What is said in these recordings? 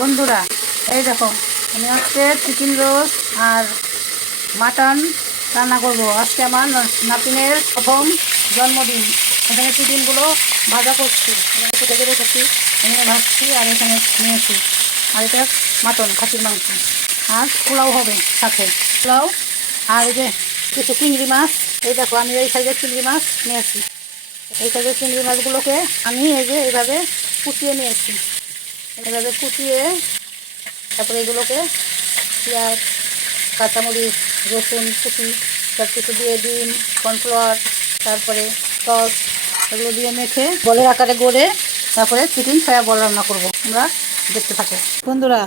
বন্ধুরা এই দেখো আমি আজকে চিকেন রোস্ট আর মাটন রান্না করব। আজকে আমার নাতিনের প্রথম জন্মদিন। এখানে চিকেনগুলো ভাজা করছি, কেটে রেখেছি, এখানে ভাজছি আর এখানে নিয়েছি। আর এটা মাটন, খাসির মাংস। আর পোলাও হবে সাথে, পোলাও। আর এই যে কিছু চিংড়ি মাছ, এই দেখো আমি এই সাইজের চিংড়ি মাছ নিয়েছি। এই সাইজের চিংড়ি মাছগুলোকে আমি এই যে এইভাবে কুচিয়ে নিয়েছি। এভাবে কুচিয়ে তারপরে এগুলোকে পেঁয়াজ, কাঁচামরিচ, রসুন কুচি সব কিছু দিয়ে, ডিম, কর্নফ্লাওয়ার, তারপরে সস, এগুলো দিয়ে মেখে বলের আকারে গড়ে তারপরে চিকেন সয়া বল রান্না করব। আমরা দেখতে থাকো বন্ধুরা।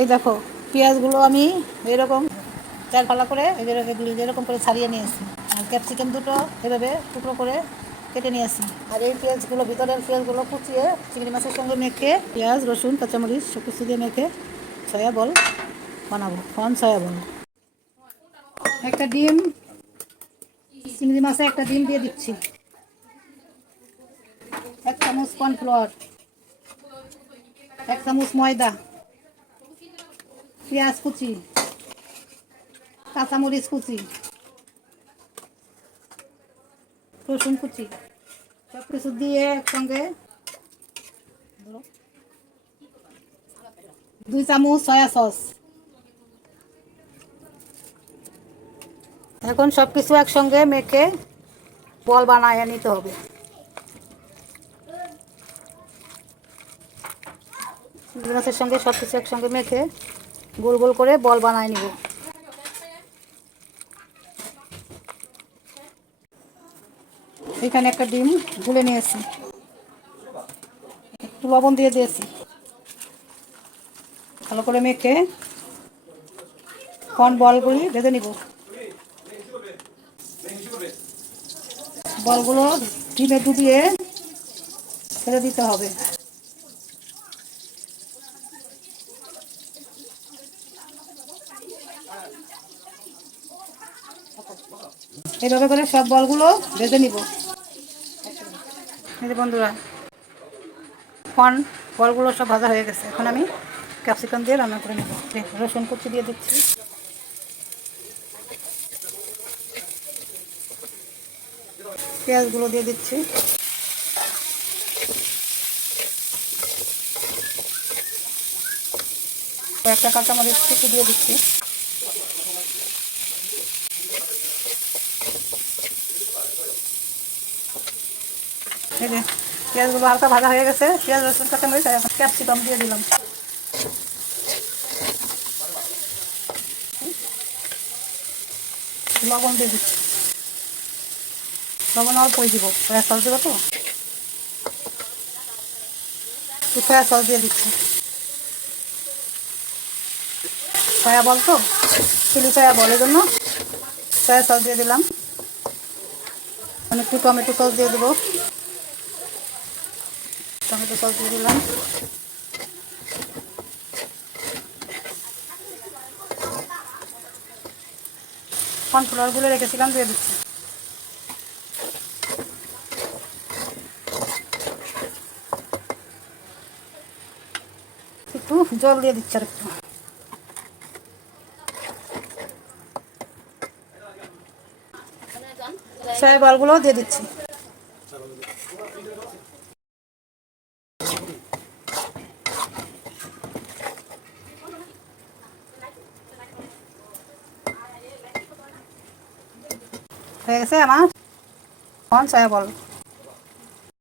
এই দেখো পেঁয়াজগুলো আমি এরকম চার পালা করে এরকম করে ছাড়িয়ে নিয়েছি। আর ক্যাপসিকাম দুটো এভাবে টুকরো করে কেটে নিয়েছি। আর এই পেঁয়াজগুলো, ভিতরের পেঁয়াজগুলো কুচিয়ে চিংড়ি মাছের সঙ্গে মেখে পেঁয়াজ, রসুন, কাঁচামরিচ সব কিছু দিয়ে মেখে সয়া বল বানাবো। প্রন সয়া বল। একটা ডিম, চিংড়ি মাছে একটা ডিম দিয়ে দিচ্ছি। 1 চামচ কর্নফ্লাওয়ার, 1 চামচ ময়দা, পেঁয়াজ কুচি, কাঁচামরিচ কুচি, রসুন কুচি সব কিছু দিয়ে একসঙ্গে 2 চামচ সয়া সস। এখন সব কিছু একসঙ্গে মেখে বল বানায় নিতে হবে। মাছের সঙ্গে সব কিছু একসঙ্গে মেখে গোল গোল করে বল বানায় নিব। এখানে একটা ডিম গুলে নিয়েছি, একটু লবণ দিয়ে দিয়েছি। ভালো করে মেখে কর্ন বলগুলি ভেজে নিব। বলগুলো ডিমে ডুবিয়ে ছেড়ে দিতে হবে। এইভাবে করে সব বলগুলো ভেজে নিব। এই যে বন্ধুরা, কর্ন বলগুলো সব ভাজা হয়ে গেছে। এখন আমি ক্যাপসিকাম দিয়ে রান্না করে নেব। রসুন কুচি দিয়ে দিচ্ছি, পেঁয়াজগুলো দিয়ে দিচ্ছি, একটা কাঁচামরিচ কুচি দিয়ে দিচ্ছি। এই যে পেঁয়াজগুলো হালকা ভাজা হয়ে গেছে, পেঁয়াজ, রসুন, কাঁচামরিচ, এখন ক্যাপসিকাম দিয়ে দিলাম। লবণ দিয়ে দিচ্ছি, লবণ অল্পই দিব, সয়া সস দেবো তো। সয়া সস দিয়ে দিচ্ছি, সয়া বল তো, চিলি সয়া বলের জন্য সয়া সস দিয়ে দিলাম। একটু টমেটো সস দিয়ে দেবো, টমেটো সস দিয়ে দিলাম। কর্নফ্লাওয়ারগুলো রেখেছিলাম দিয়ে দিচ্ছি। একটু জল দিয়ে দিচ্ছি, আর একটু সয়া বলগুলো দিয়ে দিচ্ছি। হয়ে গেছে আমার প্রন সয়া বল।